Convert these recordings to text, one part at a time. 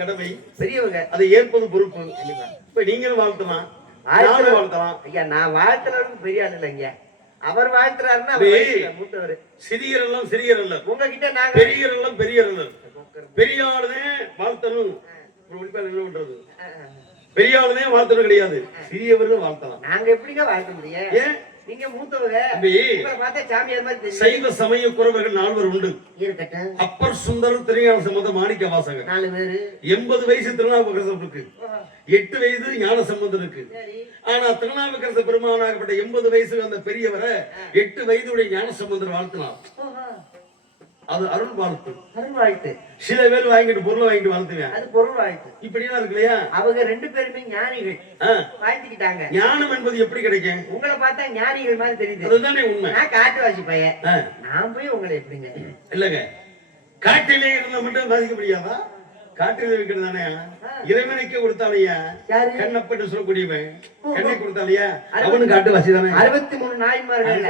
கடமை பெரியவங்க அதை ஏற்பது பொறுப்பு. இப்ப நீங்களும் வாழ்த்தலாம், வாழ்த்தலாம். ஐயா நான் வாழ்த்துறவருக்கு பெரிய ஆள் இல்லைங்க, அவர் வாழ்த்துறாருன்னா மூத்தவர். சிறியர் எல்லாம் சிறியர் அல்ல, உங்ககிட்ட நாங்க பெரியர் எல்லாம் பெரியர் அல்ல. பெரிய ஆளுதே வாழ்த்தணும், என்ன பண்றது? பெரிய ஆளுதே வாழ்த்தணும் கிடையாது, சிறியவர்கள் வாழ்த்தலாம். நாங்க எப்படிங்க வாழ்த்த முடியும்? ஏன் நீங்க மூத்தவங்க, பார்த்தா சாமியார் மாதிரி தெரியும். சைவ சமய குறவர்கள் 4 பேர் உண்டு. அப்பர் சுந்தரம், திருஞான சம்பந்தம், மாணிக்க வாசகர் 4 பேரு. 80 வயசு திருநாவுக்கரசருக்கு, 8 வயது ஞான சம்பந்தம் இருக்கு. ஆனா திருநாவுக்கரச பெருமானாகப்பட்ட 80 வயசு அந்த பெரியவரை 8 வயதுடைய ஞான சம்பந்தர் வாழ்த்தினார். அது அருள் வாழ்த்து. அருள் வாழ்த்து. சில பேர் வாங்கிட்டு பொருள் வாங்கிட்டு வாழ்த்துவேன், அது பொருள் வாழ்த்து. இப்படிலாம் இருக்கு இல்லையா? அவங்க 2 பேருமே ஞானிகள், வாழ்த்திக்கிட்டாங்க. ஞானம் என்பது எப்படி கிடைக்கும்? உங்களை பார்த்தா ஞானிகள் மாதிரி தெரியுது, அதுதானே உண்மை. நான் காட்டுவாசி பையன், நான் போய் உங்களை எப்படிங்க? இல்லங்க, காட்டிலே இருந்த மட்டும் வாசிக்க முடியாதா? காட்டில் இருக்கிறது தானே இறைவனுக்கு கொடுத்தாலையா? கண்ணப்பட்டு சொல்லக்கூடியவன் கண்ணை கொடுத்தாலையா? அவனு காட்டு வாசி தானே. 63 நாயன்மார்கள்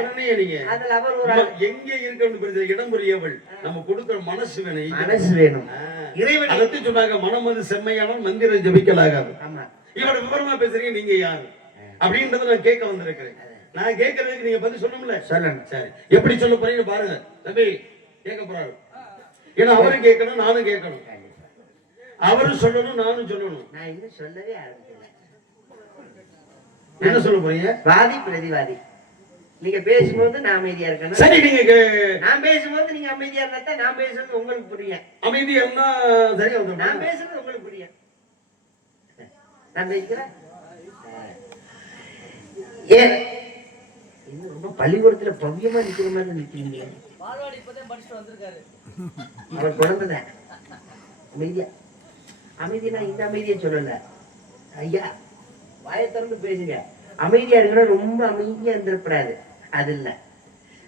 நீங்க எங்க இருக்க இடம் புரியவள். நம்ம கொடுக்கிற மனசு வேணும், மனசு வேணும். இறைவன் அதை சொன்னாங்க, மனம் வந்து செம்மையான மந்திரம் ஜபிக்கலாகாது. இவட விவரமா பேசுறீங்க, நீங்க யாரு அப்படின்றத நான் கேட்க வந்திருக்கிறேன். நான் கேட்கறதுக்கு நீங்க பதில் சொல்லணும்ல. சொல்லணும். சரி, எப்படி சொல்ல போறீங்க பாருங்க. தம்பி கேட்க போறாரு, ஏன்னா அவரும் கேட்கணும் நானும் கேட்கணும், அவரும் சொல்லணும் நானும் சொல்லணும். நான் இன்னும் சொல்லவே ஆரம்பிக்கல. என்ன சொல்ல போறீங்க? வாதி பிரதிவாதி. நீங்க பேசும்போது நான் அமைதியா இருக்கணும். சரி, நீங்க நான் பேசும்போது நீங்க அமைதியா இருந்தா நான் பேசுறது உங்களுக்கு புரியும். அமைதியா இருந்தா சரியா வரும். நான் பேசுறது உங்களுக்கு புரியும். நான் பேசுறேன். ஏன் இன்னும் ரொம்ப பள்ளிக்கூடத்துல பவ்யமா நிக்கிற மாதிரி நிக்கிறீங்க? பால்வாடி இப்பதான் படிச்சுட்டு வந்திருக்காரு அவர், குழந்தைதான். அமைதியா, அமைதியா இந்த அமைதியை சொல்லல ஐயா, வாயை திறந்து பேசுங்க. அமைதியா இருக்கிற ரொம்ப அமைதியா இருந்திருப்படாது, அது இல்ல.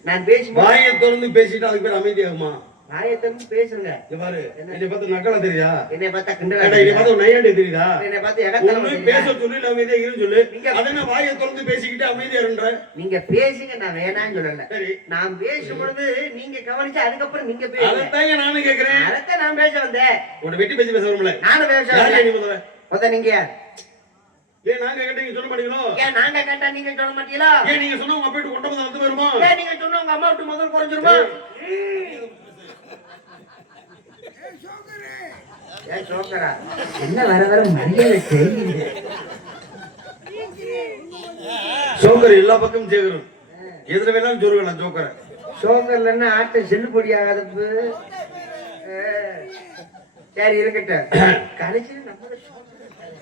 நான் பேசும் வாயை திறந்து பேசிட்டு அதுக்கு பேர் அமைதியாகுமா? வாயை திறந்து பேசுங்க. பாரு, என்னை பார்த்து நக்கலா தெரியுதா? என்னை பார்த்தா கிண்டலா, என்னை பார்த்து நையாண்டி தெரியுதா? என்னை பார்த்து எகத்தலமா பேச சொல்லி அமைதியா இருன்னு சொல்லு. அதன வாயை திறந்து பேசிக்கிட்டு அமைதியா இருன்ற. நீங்க பேசுங்க, நான் வேணான்னு சொல்லல. சரி, நான் பேசும்பொழுது நீங்க கவனிச்சு அதுக்கப்புறம் நீங்க பேசுங்க. அதைத்தான் நானும் கேக்குறேன், அதைத்தான் நான் பேச வந்தேன். உன்னை வெட்டி பேசி பேச வரும்ல, நானும் பேச வரேன். நீங்க ஏன் நாங்க கேட்டா நீங்க சொல்ல மாட்டீங்களோ? ஏன் நாங்க கேட்டா நீங்க சொல்ல மாட்டீங்களா? ஏன் நீங்க சொன்னா உங்க அப்பா வீட்டு கொண்டு வந்து வருமா? ஏன் நீங்க சொன்னா உங்க அம்மா வீட்டு முதல் குறைஞ்சிருமா? என்ன வர வர மரியாதை தெரியுது. சோக்கர் எல்லா பக்கமும் சேகரும், எதிர வேணாலும் சொருகலாம். சோக்கரை சோக்கர்லன்னா ஆட்டை செல்லுபடி ஆகாதப்பு. சரி இருக்கட்டும், கடைசியில் நம்ம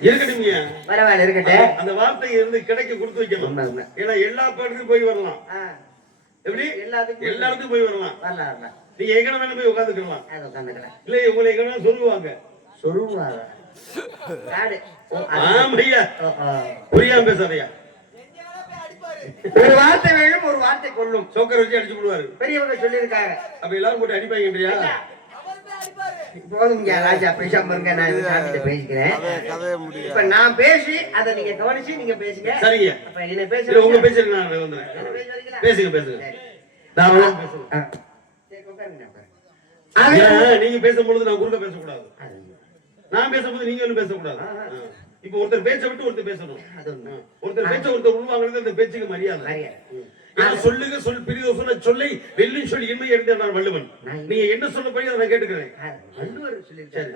இருக்கட்டும், பரவாயில்ல இருக்கட்டும். அந்த வார்த்தை இருந்து கிடைக்க கொடுத்து வைக்கணும். ஏன்னா எல்லா பாட்டுக்கும் போய் வரலாம், எப்படி எல்லாத்துக்கும் எல்லா இடத்துக்கும் போய் வரலாம். வரலாம். நீங்க எங்கன வேணா போய் உட்காந்துக்கலாம். அது உட்காந்துக்கலாம். இல்ல உங்களை எங்கனா சொல்லுவாங்க. சொல்லுவாங்க. காடு. ஆமையா. புரியாம பேசாதயா. ஒரு வார்த்தை வேணும், ஒரு வார்த்தை கொள்ளும். சோக்கர் வச்சு அடிச்சு போடுவாரு. பெரியவங்க சொல்லியிருக்காங்க. அப்ப எல்லாரும் போட்டு அடிப்பாங்கன்றியா? போதுங்க ராஜா, பேசாம இருங்க. நான் சாமிகிட்ட பேசிக்கிறேன். இப்ப நான் பேசி அதை நீங்க கவனிச்சு நீங்க பேசுங்க. சரிங்க. அப்ப என்ன பேசுறீங்க? உங்க பேசுறீங்க, நான் வந்துறேன். பேசுங்க பேசுங்க. தாராளமா பேசுங்க. சரி உட்காருங்க. நீங்க பேசும்போது நான் குறுக்க பேசக்கூடாது. நான் பேசும்போது நீங்க ஒன்னும் பேசக்கூடாது. இப்ப ஒருத்தர் பேச்ச விட்டு ஒருத்தர் பேசணும். ஒருத்தர் பேச்ச ஒருத்தர் உள்வாங்கிறது அந்த பேச்சுக்கு மரியாதை. சொல்லுங்க சொல் பிரிவு சொல்ல சொல்லை வெள்ளி சொல்லி இன்மை இருந்தார் வள்ளுவன். நீங்க என்ன சொல்ல போய் அதை நான் கேட்டுக்கிறேன். வள்ளுவர் சொல்லிருக்காரு.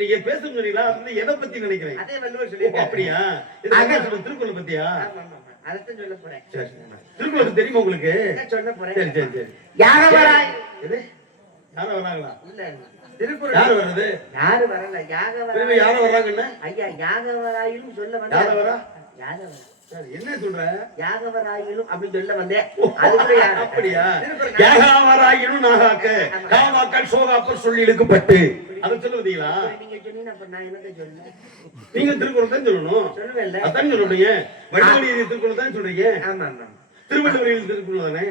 நீங்க பேசுறீங்களா? அது எதை பத்தி நினைக்கிறேன்? அதே வள்ளுவர் சொல்லிருக்காரு. அப்படியா? திருக்குறள் பத்தியா? அதத்தான் சொல்ல போறேன். திருக்குறள் தெரியுமா உங்களுக்கு? சொல்ல போறேன். சரி சரி சரி. யார வராய்? யார வராங்களா? இல்ல திருக்குறள் யாரு வர்றது? யாரு வரல. யார வர்றாங்கன்னு ஐயா யாகவராயிலும் சொல்ல வந்தேன். யார வரா? யாகவரா என்ன சொல்ற? யாகவராயிலும் அப்படி சொல்ல வந்தேன். அதுக்குள்ள யார்? அப்படியா? யாகவராயிலும் நாகாக்க காவாக்கள் சோகாப்பர் சொல்லி இழுக்கப்பட்டு அதை சொல்லுவீங்களா? நீங்க சொன்னீங்க. அப்ப நான் எனக்கு சொல்லுங்க. நீங்க திருக்குறள் தான் சொல்லணும். சொல்லுவேன்ல. அதான் சொல்றீங்க. வள்ளுவர் திருக்குறள் தான் சொல்றீங்க. ஆமா ஆமா. திருவள்ளுவர் திருக்குறள் தானே.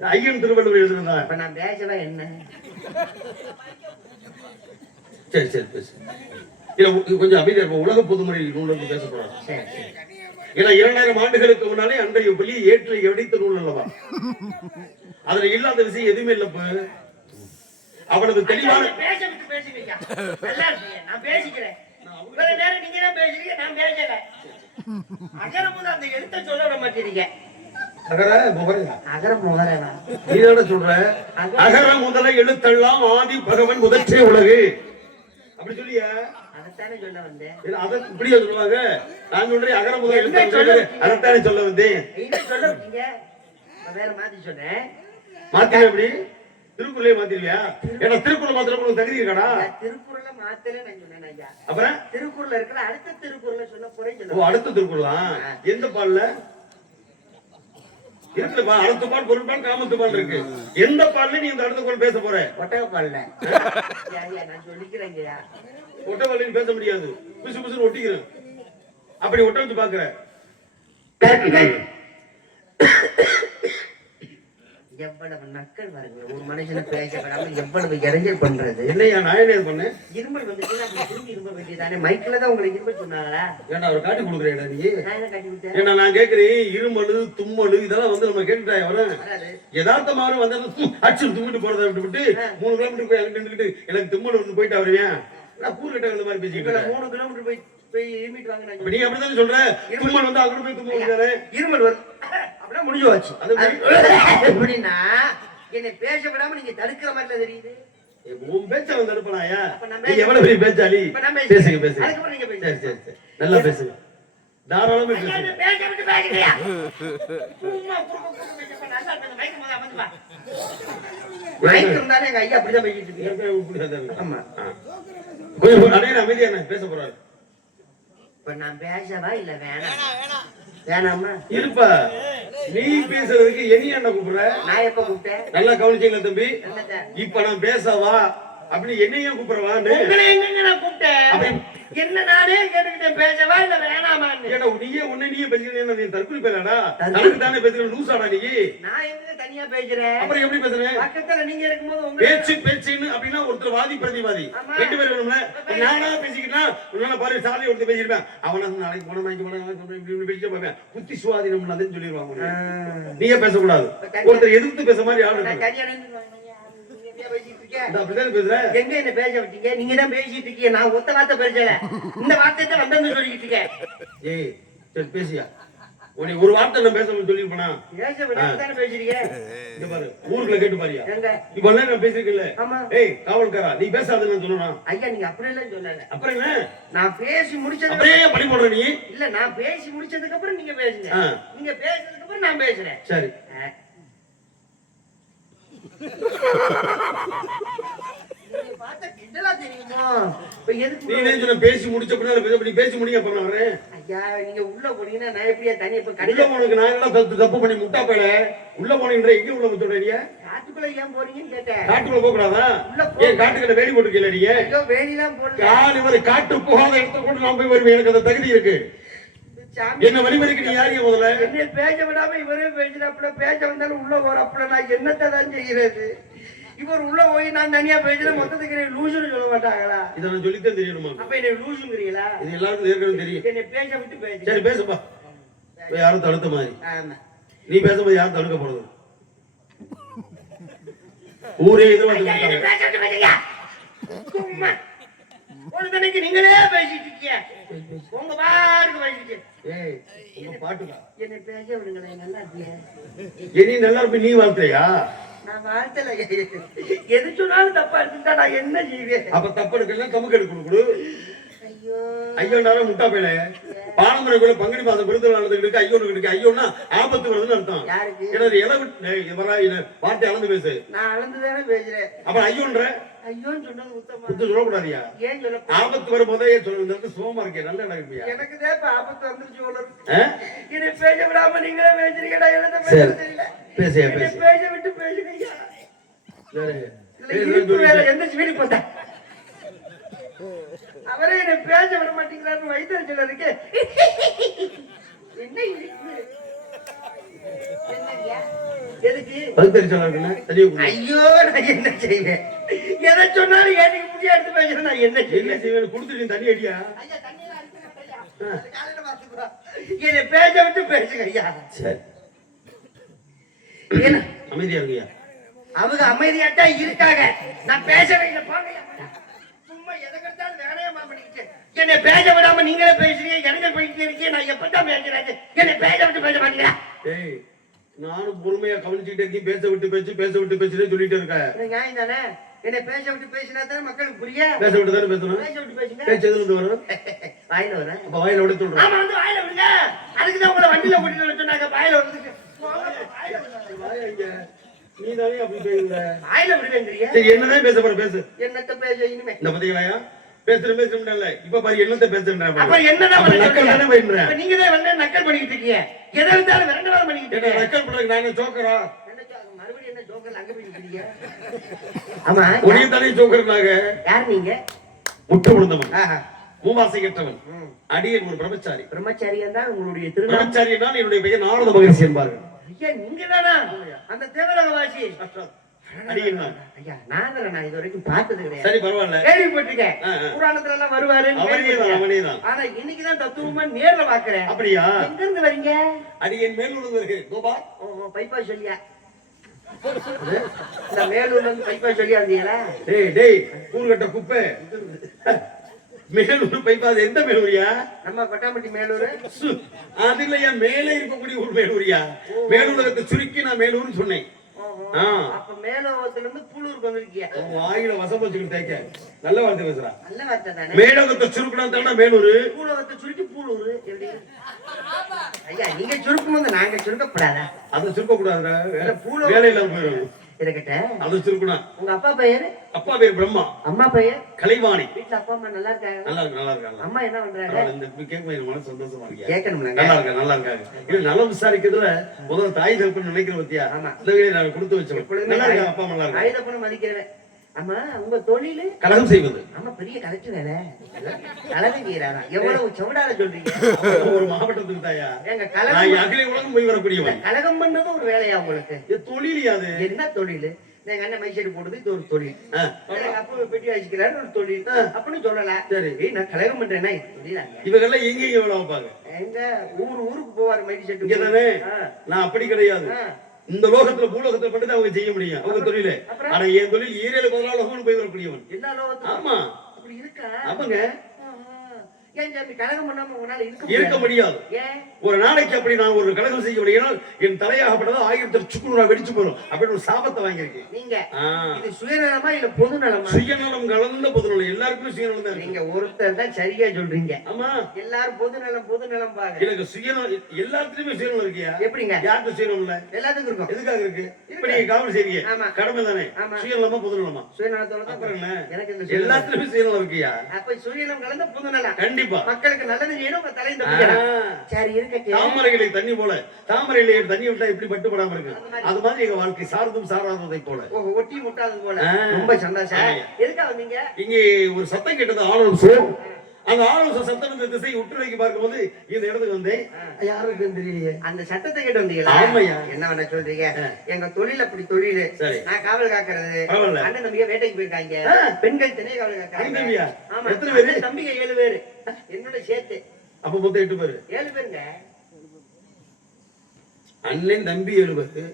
ஐயன் திருவள்ளுவர் எழுதுறதா? அப்ப நான் பேசவா என்ன? சரி சரி பேசு. கொஞ்சம் அமைதியா இருக்கும். உலக பொதுமுறை நூல் பேசப்படாது. ஏன்னா 2000 ஆண்டுகளுக்கு முன்னாலே அன்றைய பள்ளி ஏற்று எடித்த நூல் அல்லவா? அதுல இல்லாத விஷயம் எதுவுமே இல்லப்ப. அவனது தெளிவான நான் பேசிக்கிறேன். நீங்க தான் பேசுறீங்க, நான் பேசல. அகரமும் அந்த எழுத்த சொல்ல விட மாட்டீங்க. அகர முகரவா? நீதான சொல்ற. அகர முதல எழுத்தெல்லாம் ஆதி பகவன் முதற்றே உலகு. அப்படி சொல்லியா? அதைத்தானே சொல்ல வந்தேன். அதை இப்படியா சொல்லுவாங்க? நான் சொல்றேன் அகர முதல எழுத்தெல்லாம் அதைத்தானே சொல்ல வந்தேன். சொல்ல வந்தீங்க. வேற மாத்தி சொன்னேன். மாத்திர எப்படி? திருக்குறளே மாத்திருவியா? ஏன்னா திருக்குறள் மாத்திரம் உங்களுக்கு தகுதி இருக்காடா? திருக்குறளை மாத்தல நான் சொன்னேன் ஐயா. அப்புறம் திருக்குறள் இருக்கிற அடுத்த திருக்குறளை சொல்ல போறேன். ஓ, அடுத்த திருக்குறளா? எந்த பால்ல இருக்குப்பா? அடுத்த பால் பொருட்பால் காமத்து பால் இருக்கு. எந்த பால்ல நீ இந்த அடுத்த குரல் பேச போற? ஒட்டக பால்ல. நான் சொல்லிக்கிறேங்கய்யா. ஒட்ட பால்ல பேச முடியாது. புசு புசுன்னு ஒட்டிக்கிறேன். அப்படி ஒட்ட வச்சு பாக்குற. எவ்வளவு நக்கல் பாருங்க. ஒரு மனுஷனை பேச விடாம எவ்வளவு இடைஞ்சல் பண்றது. இல்லையா? நான் என்ன பண்ணேன்? இருமல் வந்துட்டு திரும்பி இரும்ப வேண்டியதானே. மைக்கில தான் உங்களுக்கு இருமல் சொன்னாங்களா? ஏன்னா அவர் காட்டி கொடுக்குறேன் நீ. நான் என்ன காட்டி கொடுத்தேன்? ஏன்னா நான் கேட்கிறேன். இருமலு தும்மலு இதெல்லாம் வந்து நம்ம கேட்டுட்டா வர யதார்த்தமாக வந்து அச்சு தும்மிட்டு போறதை விட்டு 3 கிலோமீட்டர் போய் அங்கிட்டு நின்றுட்டு எனக்கு தும்மல் ஒன்று போயிட்டு வருவேன். நான் கூறுகிட்ட இந்த மாதிரி பேசிக்கிட்டு 3 கிலோமீட்டர் போய் இருமிட்டு வாங்க. நீ அப்படிதான் சொல்ற. இருமல் வந்து அங்கிட்டு போய் தும்மல் இருமல் வரும். அப்படியே முடிஞ்சு வச்சு. எப்படின்னா என்னை பேச விடாம நீங்க தடுக்கிற மாதிரி தெரியுது. உன் பேச்ச வந்து தடுப்பனாயா? நீங்க எவ்வளவு பெரிய பேச்சாளி? பேசுங்க பேசுங்க. சரி சரி சரி. நல்லா பேசுங்க. தாராளமா பேசுங்க. பேச விட்டு பேசுறியா? சும்மா நல்லா மைக் மோத வந்து வா. மைக் இருந்தானே எங்க ஐயா அப்படிதான் பேசிட்டு இருக்காரு. ஆமா. கொஞ்சம் அடையிற அமைதியான பேச போறாரு. இப்ப நான் பேசவா இல்ல வேணாம்? வேணாமா? இருப்பா. நீ பேசுறதுக்கு என்னைய என்ன கூப்பிடுற? நான் எப்ப கூப்பிட்டேன்? நல்லா கவனிச்சீங்களா தம்பி? இப்ப நான் பேசவா அப்படின்னு என்னையும் கூப்பிடுறவான்னு? உங்களை எங்க நான் கூப்பிட்டேன்? என்ன நானே கேட்டுக்கிட்டேன். பேசவா இல்ல வேணாமா? ஏடா நீயே நீயே பேசுறீங்க. நீ தற்கொலை பேராடா? தனக்கு தானே பேசுற லூசாடா நீ? நான் எங்க தனியா பேசுறேன்? அப்புறம் எப்படி பேசுறேன்? பக்கத்துல நீங்க இருக்கும்போது உங்க பேச்சுன்னு அப்படின்னா ஒருத்தர் வாதி பிரதிவாதி 2 பேர் வேணும்ல. நானா பேசிக்கிட்டா உன்னால பாரு சாலை ஒருத்தர் பேசிருப்பேன். அவன நாளைக்கு போன நாளைக்கு போன பேசிட்டு போவேன். புத்தி சுவாதீனம் அதுன்னு சொல்லிடுவாங்க. நீயே பேசக்கூடாது. ஒருத்தர் எதிர்த்து பேச மாதிரி ஆளு அப்படிதான் பேசுற. எங்க என்ன பேச வச்சீங்க? நீங்க தான் பேசிட்டு இருக்கீங்க. நான் ஒத்த வார்த்தை பேசல. இந்த வார்த்தை வந்து சொல்லிட்டு இருக்கேன். ஏய் சரி பேசியா? உன்னை ஒரு வார்த்தை நான் பேசணும்னு சொல்லி போனா பேச விடாம தானே பேசுறீங்க. இங்க பாரு ஊருக்குள்ள கேட்டு பாரியா? எங்க இப்ப நான் பேசிருக்கேன்ல. ஆமா. ஏய் காவல்காரா நீ பேசாதன்னு சொல்லணும். ஐயா நீங்க அப்படி எல்லாம் சொல்லல. அப்புறம் என்ன? நான் பேசி முடிச்சது அப்படியே பழி போடுற நீ. இல்ல நான் பேசி முடிச்சதுக்கு அப்புறம் நீங்க பேசுங்க. நீங்க பேசுறதுக்கு அப்புறம் நான் பேசுறேன். சரி. பார்த்தா கிண்டலா தெரியுமா? இப்ப எதுக்கு நீ என்ன பேசி முடிச்ச பின்னால பேசி முடிங்க அப்புறம் வரேன். ஐயா நீங்க உள்ள போனீங்கன்னா நான் எப்படியா தண்ணி இப்ப உள்ள கடையில போனதுக்கு நான் எல்லாம் தப்பு பண்ணி முட்டா போயில உள்ள போனீங்க எங்க உள்ள சொல்றீங்க? காட்டுக்குள்ள ஏன் போறீங்கன்னு கேட்டேன். காட்டுக்குள்ள போக கூடாதா? உள்ள ஏன் காட்டுக்குள்ள வேலி போட்டுக்கல நீங்க? ஐயோ வேலிலாம் போடல. கால் இவரை காட்டு போகாத இடத்துல கூட நான் போய் வருவேன். எனக்கு அந்த தகுதி இருக்கு. சாமி என்ன வழிமுறைக்கு நீ யாரு முதல்ல? என்ன பேச விடாம இவரே பேசுறப்பட பேச வந்தாலும் உள்ள போறப்பட நான் என்னத்தை தான் செய்யறது? இவர் உள்ள போய் நான் தனியா பேசுற மொத்தத்துக்கு லூசுன்னு சொல்ல மாட்டாங்களா? இதை நான் சொல்லித்தான் தெரியணுமா? அப்ப என்ன லூசுங்கிறீங்களா? இது எல்லாருக்கும் ஏற்கனவே தெரியும். என்னை பேச விட்டு பேசு. சரி பேசுப்பா. யாரும் தடுத்த மாதிரி ஆமா நீ பேசும்போது யாரும் தடுக்க போறது? ஊரே ஐயா, என்னை பேச விட்டு பேசுங்க. சும்மா ஒரு தடவைக்கு நீங்களே பேசிட்டு இருக்கீங்க. உங்க பாட்டுக்கு பேசிட்டு ஏய் உங்க பாட்டுக்கா என்னை பேச விடுங்களேன். நல்லா இருக்கிய இனி நல்லா இருப்ப நீ வாழ்த்தையா? நான் வாழ்த்தல. எது சொன்னாலும் தப்பா எடுத்துட்டா நான் என்ன செய்வேன்? அப்ப தப்பு எடுக்கலாம் தமக்கு எடுக்கணும் கொடு. ஐயோ ஐயோனாலும் முட்டா போயில பாலமுறைக்குள்ள பங்குனி மாதம் விருது நடந்துருக்கு. ஐயோனுக்கு இருக்கு. ஐயோன்னா ஆபத்து வருதுன்னு அர்த்தம். யாருக்கு? ஏன்னா இலை விட்டு வார்த்தை அளந்து பேசு. நான் அளந்துதானே பேசுறேன். அப்புறம் ஐயோன்ற ஐயோன்னு சொன்னது உத்தமா. குத்து சொல்லக்கூடாதியா? ஏன் சொல்ல ஆபத்து வரும் போதே சொல்லுறது சோமா இருக்கே நல்ல இடம் இருப்பியா? எனக்குதான் இப்ப ஆபத்து வந்துருச்சு போல. என்னை பேச விடாம நீங்களே பேசுறீங்கடா. என்ன பேச சரி. தெரியல. பேசியா என்னை பேசு. பேச விட்டு பேசுறீங்க. சரி. இதுல இனிப்பு வேற எந்த வீடு போட்டா அவரே என்னை பேச விட மாட்டேங்கிறாரு. வைத்தறிச்சல் இருக்கு. என்ன இனிப்பு? என்னய்யா? எதுக்கு? பகுத்தறிச்சலா இருக்குன்னா தெரிய ஐயோ நான் என்ன செய்வேன்? எதை சொன்னாலும் ஏற்றுக்க முடியாது. எடுத்து பேசுறேன். நான் என்ன என்ன செய்வேன்? செய்வேன்? கொடுத்துட்டு தண்ணி அடியா? ஐயா தண்ணியெல்லாம் அடிக்க மாட்டேயா? அது காலையில பார்த்துக்குறோம். என்னை பேச விட்டு பேசுங்க ஐயா. சரி ஏன்னா அமைதியா இருக்கியா? அவங்க அமைதியாட்டா இருக்காங்க. நான் பேசவே இல்லை. போங்க சும்மா எதை கட்டாலும் வேலையமா பண்ணிக்கிட்டு என்னை பேச விடாம நீங்களே பேசுறீங்க. எனக்கு போயிட்டு இருக்கீங்க. நான் எப்பதான் பேசுறேன்? என்னை பேச விட்டு பேச மாட்டீங்களா? ஏய் நானும் பொறுமையா கவனிச்சுக்கிட்டே இருக்கேன். பேச விட்டு பேசுறேன் சொல்லிட்டு இருக்கேன். இது நியாயம் தானே? என்னை பேச விட்டு பேசினா தானே மக்களுக்கு புரிய. பேச விட்டு தானே பேசணும். பேச விட்டு பேசுங்க. பேச்சு எதுல இருந்து வரும்? வாயில வர. அப்ப வாயில விட சொல்றேன். ஆமா வந்து வாயில விடுங்க. அதுக்குதான் உங்களை வண்டியில கூட்டிட்டு வர சொன்னாங்க. வாயில விடுங்க. வாயா இங்க. நீ தானே அப்படி பேசுற. வாயில விடுவேங்கிறியா? சரி என்னதான் பேச போற பேசு. என்னத்த பேச இனிமே? இந்த பத்திங்களாயா பேசுறேன் இப்ப பாரு என்னத்தை பேசுறேன். அப்ப என்னதான் நக்கல் தானே பண்றேன். இப்ப நீங்க தான் வந்து நக்கல் பண்ணிட்டு இருக்கீங்க. எதை இருந்தாலும் விரண்டவாதம் பண்ணிட்டு என்ன இருக்கீங்க. நக்கல் பண்றதுக்கு நான் என்ன ஜோக்கரா? மறுபடியும் என்ன ஜோக்கர் அங்க போய் நிக்கிறீங்க? ஆமா உனியும் தானே ஜோக்கர்னாங்க. யார் நீங்க? முட்டு விழுந்தவன் ஆஹா. மூவாசை கெட்டவன் அடியன் ஒரு பிரம்மச்சாரி. பிரம்மச்சாரியா தான் உங்களுடைய திருநாமம். பிரம்மச்சாரி என்றால் என்னுடைய பெயர் நாரத மகரிஷி என்பார்கள். ஐயா நீங்க தானா அந்த தேவலோகவாசி? அடியன் தான். ஐயா நான் இது வரைக்கும் பார்த்தது கிடையாது. சரி பரவாயில்ல. கேள்விப்பட்டிருக்கேன். புராணத்துல எல்லாம் வருவாரு. அவனே தான். ஆனா இன்னைக்குதான் தத்துவமா நேர்ல பாக்குறேன். அப்படியா? எங்க இருந்து வரீங்க? அடியன் மேலூர்ல இருக்கு. கோபா பைப்பா சொல்லியா? இந்த மேலூர்ல இருந்து பைப்பா சொல்லியா இருந்தீங்களா? டேய் கூறுகட்ட குப்பை. மேலூர் பைப்பா அது எந்த மேலூரியா? நம்ம கொட்டாம்பட்டி மேலூர். அது இல்லையா மேலே இருக்கக்கூடிய ஒரு மேலூரியா? மேலூரகத்தை சுருக்கி நான் மேலூர்னு சொன்னேன். அப்ப மேலோகத்துல இருந்து புளூருக்கு வந்திருக்கியா? வாயில வசம் வச்சுக்கிட்டு தேய்க்க நல்ல வார்த்தை பேசுறா. நல்ல வார்த்தை தானே. மேலோகத்தை சுருக்கினா தானே மேலூர். பூலோகத்தை சுருக்கி பூலூர். எப்படி ஐயா நீங்க சுருக்கும் போது நாங்க சுருக்கப்படாதா? அதை சுருக்க கூடாதுடா. பூலோகம் வேலை இல்லாம போயிடும். இருக்கட்ட. அதை சுருக்கணும். உங்க அப்பா பெயரு? அப்பா பேர் பிரம்மா. அம்மா பெயர்? கலைவாணி. வீட்டுல அப்பா அம்மா நல்லா இருக்காங்க? நல்லா இருக்காங்க. அம்மா என்ன பண்றாங்க? இந்த கேட்கும் எனக்கு மனசு சந்தோஷமா இருக்கு. கேட்கணும்ல. நல்லா இருக்காங்க. இது நலம் விசாரிக்கிறதுல முதல்ல தாய் தகப்பன் நினைக்கிற பத்தியா? ஆமா. இந்த நான் கொடுத்து வச்சேன். நல்லா இருக்காங்க. அப்பா நல்லா இருக்காங்க. தாய் தகப்பனை மதிக்கிறேன். ஆமா உங்க தொழில்? கலகம் செய்வது. ஆமா பெரிய கலெக்டர் வேலை. கலகம் செய்யறாரா? எவ்வளவு சவுடால சொல்றீங்க? ஒரு மாவட்டத்துக்கு தாயா? எங்க நான் கலகம் அகில உலகம் போய் வரக்கூடியவன். கலகம் பண்ணது ஒரு வேலையா உங்களுக்கு? தொழில் அது என்ன தொழில்? எங்க அண்ணன் மைசெட் போடுறது இது ஒரு தொழில். எங்க அப்பா பெட்டி வச்சுக்கிறாரு ஒரு தொழில். அப்படின்னு சொல்லலாம். சரி நான் கலகம் பண்றேன்னா இது தொழில். இவங்கெல்லாம் எங்க வேலை வைப்பாங்க? எங்க ஊருக்கு போவாரு மைசெட். இங்கதானே? நான் அப்படி கிடையாது. இந்த லோகத்துல பூலோகத்துல மட்டும் அவங்க செய்ய முடியும் அவங்க தொழில. ஆனா என் தொழில் ஈரேழு 14 லோகம் போய் வரக்கூடியவன். எல்லா லோகத்தும். ஆமா அப்படி இருக்கா? ஆமாங்க. ஏன் சாமி கலகம் பண்ணாம உங்களால இருக்க முடியாது. ஏன்? ஒரு நாளைக்கு அப்படி நான் ஒரு கலகம் செய்ய முடியாது. என் தலையாகப்பட்டது 1000 சுக்குநூறா வெடிச்சு போடும். அப்படி ஒரு சாபத்தை வாங்கியிருக்கேன். நீங்க இது சுயநலமா இல்ல பொது நலமா? சுயநலம் கலந்த பொதுநலம். எல்லாருக்குமே சுயநலம் தான். நீங்க ஒருத்தர் தான் சரியா சொல்றீங்க. ஆமா எல்லாரும் பொது நலம் பாங்க. எனக்கு சுயநலம் எல்லாத்துலயுமே சுயநலம் இருக்கியா? எப்படிங்க? யாருக்கு சுயநலம் இல்ல? எல்லாத்துக்கும் இருக்கும். எதுக்காக இருக்கு? இப்ப நீங்க காவல் செய்றீங்க. கடமை தானே. சுயநலமா பொதுநலமா? சுயநலத்தோட தான் அப்புறம் என்ன? எனக்கு இந்த எல்லாத்துலயுமே சுயநலம் இருக்கியா? அப்ப சுயநலம் கலந்த பொது நலம். கண்டிப்பா கண்டிப்பா மக்களுக்கு நல்லது செய்யணும் உங்க தலையும் தப்பிக்கணும். சரி இருக்கட்டும். தாமரைகளை தண்ணி போல தாமரையிலே தண்ணி விட்டா எப்படி பட்டுப்படாம இருக்கு அது மாதிரி எங்க வாழ்க்கை சார்ந்தும் சாராததை போல ஒட்டி முட்டாதது போல. ரொம்ப சந்தோஷம். எதுக்கா வந்தீங்க? இங்கே ஒரு சத்தம் கேட்டது ஆலோசோ அந்த ஆலோசனை சத்தம் இந்த திசை உற்றுநோக்கி பார்க்கும்போது இந்த இடத்துக்கு வந்தேன். யாருக்கு தெரியலையே அந்த சத்தத்தை கேட்டு வந்தீங்களா? ஆமையா. என்ன பண்ண சொல்றீங்க? எங்க தொழில் அப்படி தொழில். சரி. நான் காவல் காக்கிறது. பரவாயில்ல. அண்ணன் தம்பிங்க வேட்டைக்கு போயிருக்காங்க. பெண்கள் திணை காவல் காக்கிறாங்க. ஆமா. எத்தனை பேரு? அண்ணன் தம்பிங்க 7 பேரு. என்னோட சேர்த்து. அப்ப மொத்தம் 8 பேரு. 7 பேருங்க. அண்ணன் தம்பி 7 பேரு.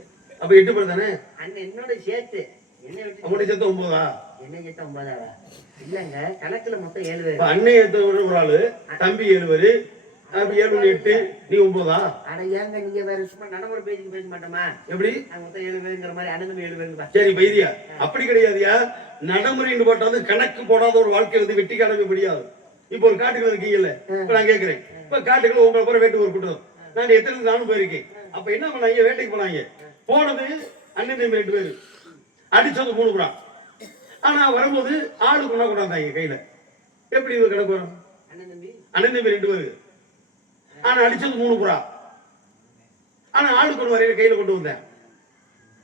அப்ப 8 பேர் தானே? அண்ணன் என்னோட சேர்த்து. என்ன விட்டு அவனுடைய சேர்த்து 9ஆ? என்ன சேர்த்து 9ஆவா? இல்லங்க, கணக்குல மொத்தம் 7 பேரு. அண்ணன் எடுத்த ஒரு ஆளு, தம்பி 7 பேரு. அப்ப 7 8 நீ 9ஆ? அட ஏங்க நீங்க வேற சும்மா நடைமுறை பேசிக்கு பேச மாட்டோமா? எப்படி? மொத்தம் 7 பேருங்கிற மாதிரி அண்ணன் தம்பி 7 பேருங்க. சரி பைரியா, அப்படி கிடையாதுயா. நடைமுறைன்னு போட்டாது கணக்கு போடாத ஒரு வாழ்க்கை வந்து வெட்டி காணவே முடியாது. இப்போ ஒரு காட்டுக்குள்ள இருக்கீங்கல்ல, இப்ப நான் கேட்கிறேன், இப்ப காட்டுக்குள்ள உங்களை போற வேட்டு ஒரு கூட்டம் நான் எத்தனை நானும் போயிருக்கேன். அப்ப என்ன பண்ணாங்க? வேட்டைக்கு போனாங்க. போனது அண்ணன் தம்பி 2 பேரு, அடிச்சது 3 புறா. ஆனா வரும்போது ஆளு கொண்டா கொண்டாந்தாங்க கையில. எப்படி இது கணக்கு வரும்? அண்ணன் தம்பி 2 பேரு, ஆனா அடிச்சது 3 புறா. ஆனா ஆளு கொண்டு வரையில கையில கொண்டு வந்தேன்.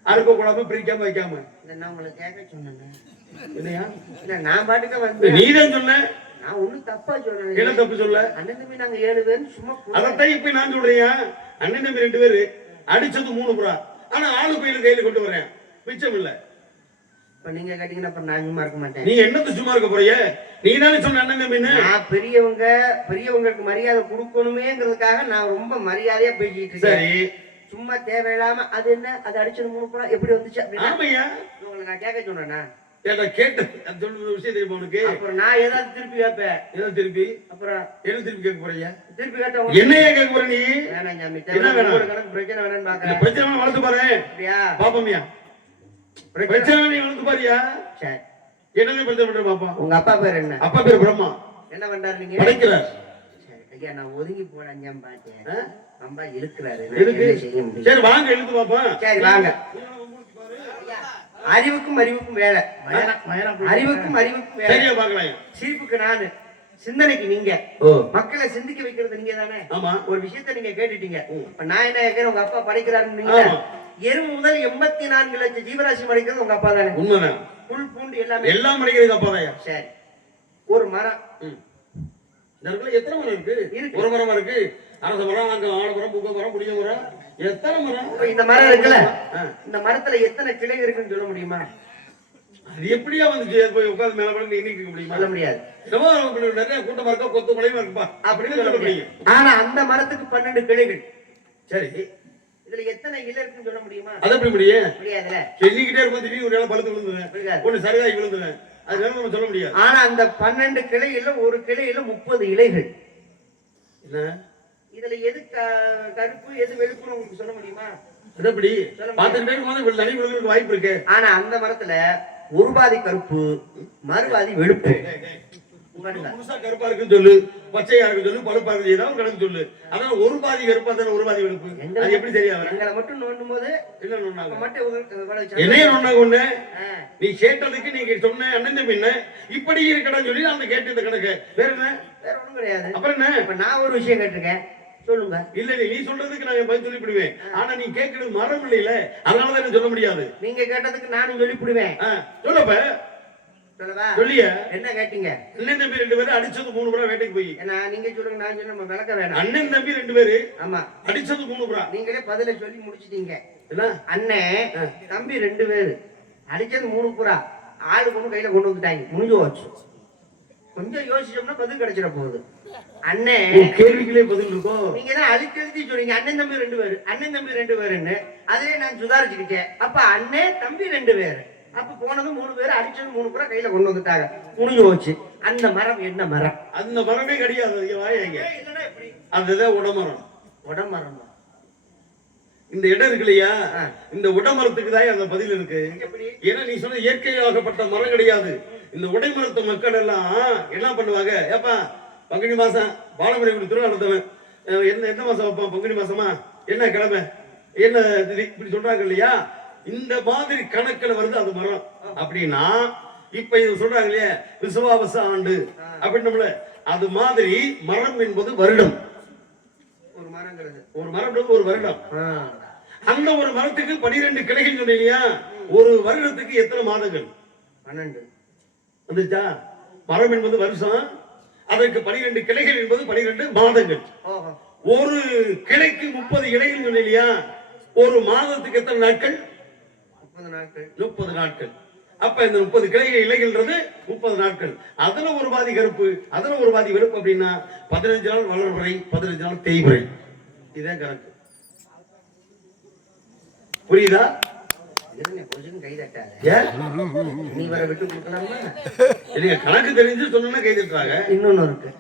அறுக்க கூடாம பிரிக்காம வைக்காம. நான் உங்களுக்கு கேட்க சொன்னேன். இல்லையா? இல்ல நான் பாட்டுக்க வந்து நீதான் சொன்ன. நான் ஒண்ணும் தப்பா சொல்றேன். என்ன தப்பு சொல்ல? அண்ணன் தம்பி நாங்க 7 பேர் சும்மா. அதத்தான் இப்ப நான் சொல்றேன். அண்ணன் தம்பி 2 பேரு, அடிச்சது 3 புறா. ஆனா ஆளு கையில கொண்டு வரேன், மிச்சம் இல்ல. இப்ப நீங்க கேட்டீங்கன்னா அப்ப நான் சும்மா இருக்க மாட்டேன். நீ என்னது சும்மா இருக்க போறிய? நீ தானே சொன்ன அண்ணன் தம்பின்னு. நான் பெரியவங்களுக்கு மரியாதை கொடுக்கணுமேங்கிறதுக்காக நான் ரொம்ப மரியாதையா பேசிட்டு இருக்கேன். சரி. சும்மா தேவையில்லாம அது என்ன அது அடிச்சது 3 புறா எப்படி வந்துச்சு அப்படின்னா உங்களை நான் கேட்க சொன்னேன்னா கேட்ட சொல்ற விஷயம் தெரியுமா உனக்கு? அப்புறம் நான் ஏதாவது திருப்பி கேட்பேன். ஏதாவது திருப்பி அப்புறம் என்ன திருப்பி கேட்க போறியா? திருப்பி கேட்ட என்னையே கேட்க போற நீ? வேணாம் சாமி, என்ன வேணாம்? ஒரு கணக்கு பிரச்சனை வேணும்னு பாக்குறேன். பிரச்சனை வளர்த்து பாரு. அப்படியா? பாப்பமியா பிரச்சனை நீ வளர்த்து பாரியா? சரி. என்னன்னு பிரச்சனை பண்ற பாப்பா? உங்க அப்பா பேர் என்ன? அப்பா பேர் பிரம்மா. என்ன பண்றாரு நீங்க? படைக்கிறார். சரி ஐயா, நான் ஒதுங்கி போறேன் பார்த்தேன். ரொம்ப இழுக்கிறாரு. சரி வாங்க எழுந்து பாப்பா. சரி வாங்க. அறிவுக்கும் வேலை. அறிவுக்கும் வேலை. சரியா பாக்கலாம். சிரிப்புக்கு நானு, சிந்தனைக்கு நீங்க. மக்களை சிந்திக்க வைக்கிறது நீங்க தானே. ஆமா. ஒரு விஷயத்த நீங்க கேட்டுட்டீங்க. இப்ப நான் என்ன கேட்கிறேன், உங்க அப்பா படைக்கிறாருன்னு. எறும்பு முதல் 84 லட்சம் ஜீவராசி படைக்கிறது உங்க அப்பா தானே. உண்மைதான். புல் பூண்டு எல்லாமே எல்லாம் படைக்கிறது அப்பா தான். சரி. ஒரு மரம் எத்தனை மரம் இருக்கு? ஒரு மரமா இருக்கு. அரச மரம், அங்க ஆடு மரம், புக்க மரம், புளிய மரம், எத்தனை மரம்? இந்த மரம் இருக்குல்ல, இந்த மரத்துல எத்தனை கிளை இருக்குன்னு சொல்ல முடியுமா? அது எப்படியா வந்துச்சு? போய் உட்கார்ந்து மேல படம் எண்ணிக்க முடியுமா? சொல்ல முடியாது. நிறைய கூட்டமா இருக்கா, கொத்து மலையுமா இருக்குப்பா அப்படின்னு சொல்ல முடியும். ஆனா அந்த மரத்துக்கு 12 கிளைகள். சரி. இதுல எத்தனை இலை இருக்குன்னு சொல்ல முடியுமா? அது எப்படி முடியும்? முடியாதுல. சொல்லிக்கிட்டே இருக்கும், திடீர்னு ஒரு இடம் பழுத்து விழுந்துருவேன், ஒண்ணு சரியாகி விழுந்துருவேன், அது வேற நம்ம சொல்ல முடியாது. ஆனா அந்த 12 கிளையில ஒரு கிளையில 30 இலைகள். என்ன இதுல எது கருப்பு எது வெளுப்புன்னு உங்களுக்கு சொல்ல முடியுமா? அது எப்படி? பார்த்துக்கிட்டே இருக்கும்போது நனி விழுகிறதுக்கு வாய்ப்பு இருக்கு. ஆனா அந்த மரத்துல ஒரு பாதி கருப்பு, மறுபாதி வெளுப்பு. முழுசா கருப்பா இருக்குன்னு சொல்லு, பச்சையா இருக்குன்னு சொல்லு, பழுப்பா இருக்கு, ஏதாவது கணக்கு சொல்லு. அதான் ஒரு பாதி கருப்பா தானே, ஒரு பாதி வெளுப்பு. அது எப்படி தெரியாது? எங்களை மட்டும் நோண்டும் போது என்ன நோண்டாங்க? மட்டும் என்னைய நோண்டாங்க ஒண்ணு. நீ கேட்டதுக்கு நீங்க சொன்ன அண்ணன் தம்பி என்ன இப்படி இருக்கடான்னு சொல்லி அந்த கேட்டு இந்த கணக்கு வேற என்ன? வேற ஒண்ணும் கிடையாது. அப்புறம் என்ன? இப்ப நான் ஒரு விஷயம் கேட்டிருக்கேன், சொல்லுங்க. இல்ல நீ சொல்றதுக்கு நான் பதில் சொல்லிவிடுவேன். ஆனா நீ கேட்கறது மரம் இல்லையில, அதனாலதான் என்ன சொல்ல முடியாது. நீங்க கேட்டதுக்கு நானும் சொல்லிவிடுவேன். சொல்லப்ப சொல்லவா? சொல்லிய என்ன கேட்டீங்க? அண்ணன் தம்பி 2 பேரும் அடிச்சது 3 புறா வேட்டைக்கு போய். ஏன்னா நீங்க சொல்லுங்க, நான் சொல்ல நம்ம விளக்க வேணாம். அண்ணன் தம்பி 2 பேரு ஆமா அடிச்சது 3 புறா. நீங்களே பதில சொல்லி முடிச்சிட்டீங்க. என்ன? அண்ணன் தம்பி 2 பேரு அடிச்சது 3 புறா. ஆளு கொண்டு கையில கொண்டு வந்துட்டாங்க, முடிஞ்சு போச்சு. கொஞ்சம் யோசிச்சோம்னா பதில் கிடைச்சிட போகுது. அண்ணன் கேள்விகளே பதில் இருக்கும். நீங்க தான் அழுத்தி சொன்னீங்க அண்ணன் தம்பி 2 பேரு, அண்ணன் தம்பி 2 பேருன்னு. அதே நான் சுதாரிச்சுக்கிட்டேன். அப்ப அண்ணன் தம்பி 2 பேரு, அப்ப போனது 3 பேரு, அடிச்சது 3 புறா கையில கொண்டு வந்துட்டாங்க, முடிஞ்சு போச்சு. அந்த மரம் என்ன மரம்? அந்த மரமே கிடையாது. அதுதான் உடமரம். உடமரம். இந்த இடம் இருக்கு இல்லையா, இந்த உடமரத்துக்கு தான் அந்த பதில் இருக்கு. ஏன்னா நீ சொன்ன இயற்கையாகப்பட்ட மரம் கிடையாது. இந்த உடைமரத்து மக்கள் எல்லாம் என்ன பண்ணுவாங்க? ஏப்பா பங்குனி மாசம் பாலமுறை திருவிழா நடத்துவேன், எந்த மாசம் வைப்பான்? பங்குனி மாசமா? என்ன கிழமை? என்ன இப்படி சொல்றாங்க இல்லையா? இந்த மாதிரி கணக்கில் வருது அது மரம். அப்படின்னா இப்ப இது சொல்றாங்க இல்லையா, விசுவாவச ஆண்டு அப்படின்னு, அது மாதிரி மரம் என்பது வருடம். ஒரு மரங்கிறது ஒரு மரம் ஒரு வருடம். ஆ. அந்த ஒரு மரத்துக்கு 12 கிளைகள் சொன்னீங்க இல்லையா? ஒரு வருடத்துக்கு எத்தனை மாதங்கள்? 12 வந்துச்சா? மரம் என்பது வருஷம், அதற்கு 12 கிளைகள் என்பது 12 மாதங்கள். ஓஹோ. ஒரு கிளைக்கு 30 இலைகள் சொன்னீங்க இல்லையா? ஒரு மாதத்துக்கு எத்தனை நாட்கள்? 30 நாட்கள். 30 நாட்கள். அப்ப இந்த 30 கிளைகள் இலைகள்ன்றது 30 நாட்கள். அதுல ஒரு பாதி கருப்பு, அதுல ஒரு பாதி வெளுப்பு. அப்படின்னா 15 நாள் வளர்வரை, 15 நாள் தேய்வரை. இதுதான் கணக்கு. புரியுதா? இருங்க, கொஞ்சம் கை தட்டாத. ஏன் நீ வர விட்டு கொடுக்கலாமா? இல்லைங்க, கணக்கு தெரிஞ்சு சொன்னா கை தட்டுறாங்க. இன்னொன்னு இருக்கு.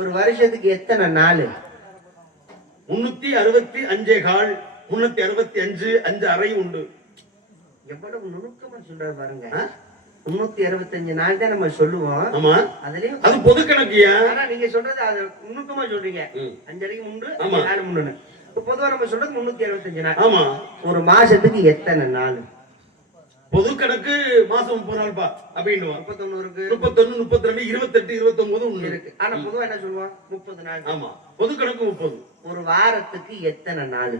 ஒரு வருஷத்துக்கு எத்தனை நாள்? 365 கால், 365 5 அறை உண்டு. எவ்வளவு நுணுக்கமா சொல்றாரு பாருங்க. 365 நாள் தான் நம்ம சொல்லுவோம். ஆமா, அதுலயும் அது பொது கணக்குயா. ஆனா நீங்க சொல்றது அது நுணுக்கமா சொல்றீங்க. 5 3 ஆமா. 4 3. இப்ப பொதுவா நம்ம சொல்றது 365 நாள். ஆமா, ஒரு மாசத்துக்கு எத்தனை நாள்? பொது கணக்கு மாசம் 30 நாள் பா அப்படின்னு. 31 இருக்கு, 31 32 28 29 ஒண்ணு இருக்கு. ஆனா பொதுவா என்ன சொல்லுவோம்? 30 நாள். ஆமா, பொது கணக்கு 30. ஒரு வாரத்துக்கு எத்தனை நாள்?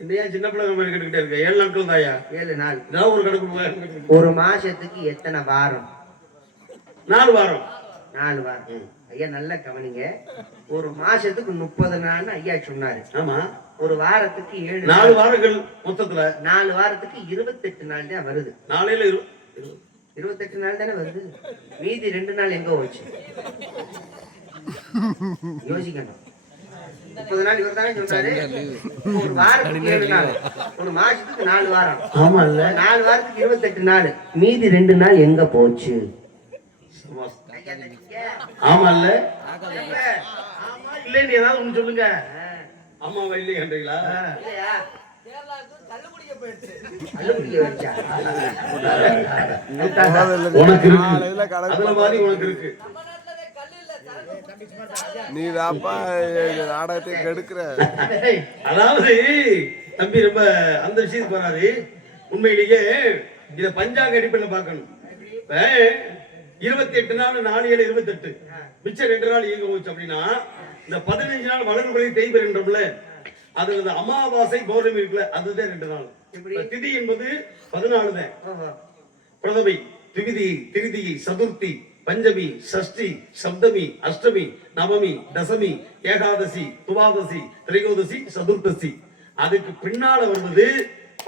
இல்லையா? சின்ன பிள்ளை மாதிரி கேட்டுக்கிட்டே இருக்க. 7 நாட்கள் தாயா? 7 நாள். இதான் ஒரு கணக்கு. ஒரு மாசத்துக்கு எத்தனை வாரம்? 4 வாரம். 4 வாரம். ஐயா நல்லா கவனிங்க. ஒரு மாசத்துக்கு 30 நாள் ஐயா சொன்னாரு. ஆமா, ஒரு வாரத்துக்கு 7 4 வாரங்கள் மொத்தத்துல. 4 வாரத்துக்கு 28 நாள் தான் வருது. நாளையில 28 நாள் தானே வருது. மீதி 2 நாள் எங்க போச்சு? யோசிக்கணும். 30 நாள் இவர் தானே சொன்னாரு. ஒரு வாரத்துக்கு 7 நாள், ஒரு மாசத்துக்கு 4 வாரம். ஆமா இல்ல? 4 வாரத்துக்கு 28 நாள், மீதி 2 நாள் எங்க போச்சு? ஆமா இல்ல? இல்லன்னு ஏதாவது ஒண்ணு சொல்லுங்க. ஆமாவா இல்லையா? உனக்கு இருக்கு, அதுல மாதிரி உனக்கு இருக்கு. நீ தாப்பா நாடகத்தை கெடுக்கிற. அதாவது தம்பி ரொம்ப அந்த விஷயத்துக்கு வராது. உண்மையிலேயே இத பஞ்சாங்க அடிப்படையில் பார்க்கணும். 28 நாள் 4 7 28, மிச்சம் 2 நாள் இயங்க போச்சு. அப்படின்னா இந்த 15 நாள் வளர்முறை தேய்பெறுன்றோம்ல, அதுல இந்த அமாவாசை பௌர்ணமி இருக்குல்ல, அதுதான் 2 நாள். திதி என்பது 14 தான். பிரதமை, திவிதி, திருதி, சதுர்த்தி, பஞ்சமி, சஷ்டி, சப்தமி, அஷ்டமி, நவமி, தசமி, ஏகாதசி, துவாதசி, திரையோதசி, சதுர்த்தசி. அதுக்கு பின்னால வருவது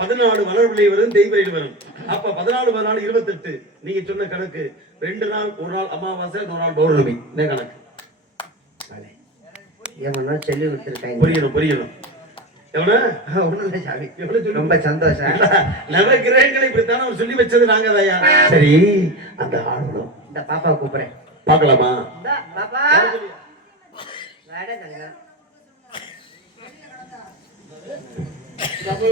14 வளர்பிள்ளை வரும், தேய்பிரை வரும். அப்ப 14 14 28. நீங்க சொன்ன கணக்கு 2 நாள், 1 நாள் அமாவாசை, 1 நாள் பௌர்ணமி. இந்த கணக்கு சொல்லி கொடுத்துருக்காங்க. புரியணும் புரியணும். ரொம்ப சந்தோஷம். நவகிரகங்களை இப்படித்தானே அவர் சொல்லி வச்சது நாங்க தாயா. சரி, அந்த ஆடணும். இந்த பாப்பா கூப்பிடுறேன், பார்க்கலாமா? பாப்பா நம்ம